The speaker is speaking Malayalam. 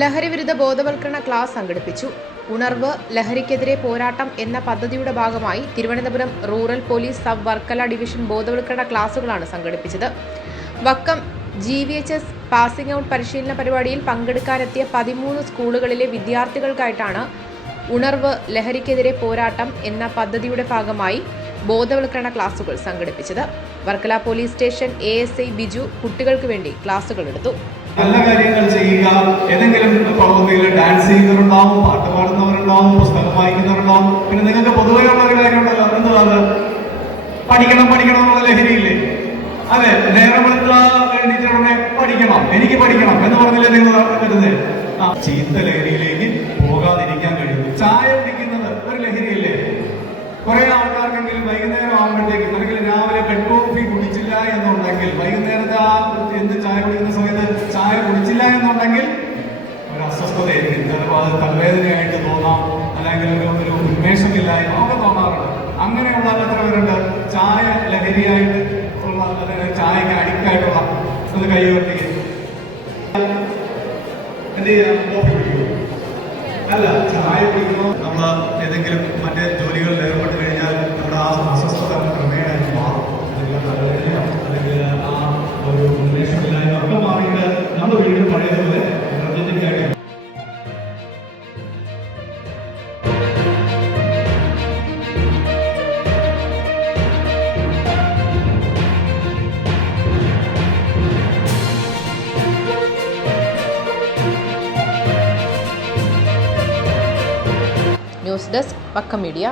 ലഹരിവിരുദ്ധ ബോധവൽക്കരണ ക്ലാസ് സംഘടിപ്പിച്ചു. ഉണർവ് ലഹരിക്കെതിരെ പോരാട്ടം എന്ന പദ്ധതിയുടെ ഭാഗമായി Thiruvananthapuram rural police sub Varkala division ബോധവൽക്കരണ ക്ലാസുകളാണ് സംഘടിപ്പിച്ചത്. വക്കം GVHS പാസിംഗ് ഔട്ട് പരിശീലന പരിപാടിയിൽ പങ്കെടുക്കാനെത്തിയ 13 സ്കൂളുകളിലെ വിദ്യാർത്ഥികൾക്കായിട്ടാണ് ഉണർവ് ലഹരിക്കെതിരെ പോരാട്ടം എന്ന പദ്ധതിയുടെ ഭാഗമായി ബോധവൽക്കരണ ക്ലാസുകൾ സംഘടിപ്പിച്ചത്. Varkala police station ASI Biju കുട്ടികൾക്ക് വേണ്ടി ക്ലാസുകൾ എടുത്തു. നല്ല കാര്യങ്ങൾ ചെയ്യുക. ഏതെങ്കിലും പ്രവൃത്തിയിൽ ഡാൻസ് ചെയ്യുന്നവരുണ്ടാവും, പാട്ട് പാടുന്നവരുണ്ടാവും, പുസ്തകം വായിക്കുന്നവരുണ്ടാവും. പിന്നെ നിങ്ങൾക്ക് പൊതുവെയുള്ള ഒരു കാര്യമുണ്ടല്ലോ, എന്താണ് പഠിക്കണം എന്നുള്ള ലഹരിയില്ലേ? അതെ, നേരം എഴുന്നേറ്റുടനെ പഠിക്കണം, എനിക്ക് പഠിക്കണം എന്ന് പറഞ്ഞില്ലേ നിങ്ങൾ വരുന്നത്? ചീത്ത ലഹരിയിലേക്ക് പോകാതിരിക്കാൻ കഴിയും. ചായ കുടിക്കുന്നത് ഒരു ലഹരിയല്ലേ? കുറെ ആൾക്കാർക്കെങ്കിലും വൈകുന്നേരം ആകുമ്പോഴത്തേക്കും അല്ലെങ്കിൽ രാവിലെ ബെഡ് കോഫി കുടിച്ചില്ല എന്നുണ്ടെങ്കിൽ വൈകുന്നേരത്തെ ചായ കുടിക്കുന്ന സമയത്ത് ചായ കുടിച്ചില്ല എന്നുണ്ടെങ്കിൽ ഒരു അസ്വസ്ഥതയായിരിക്കും. ചിലപ്പോൾ അത് തലവേദനയായിട്ട് തോന്നാം, അല്ലെങ്കിൽ ഒരു ഉന്മേഷമില്ലായ്മ ഒക്കെ തോന്നാറുണ്ട്. അങ്ങനെയുള്ള എത്ര പേരുണ്ട് ചായ ലഹരിയായിട്ട് ഉള്ള, ചായക്ക് അഡിക്റ്റ് ആയിട്ടുള്ള? ഒന്ന് കൈ ഉയർത്തി. എന്ത് ചെയ്യാം? കോഫി കുടിക്കുമോ? അല്ല, ചായ കുടിക്കുമ്പോൾ നമ്മൾ ഏതെങ്കിലും മറ്റേ ജോലികളിൽ ഏർപ്പെട്ട് കഴിഞ്ഞാൽ നമ്മുടെ ആ അസ്വസ്ഥത ക്രമേണ മാറും. അല്ലെങ്കിൽ തലവേദന അല്ലെങ്കിൽ ആ ഒരു ഉന്മേഷമില്ലായ്മ ഒക്കെ മാറിയിട്ട് നമ്മുടെ വീണ്ടും പഴയതുപോലെ എനർജറ്റിക് ആയിട്ട്. News desk Vakkam media.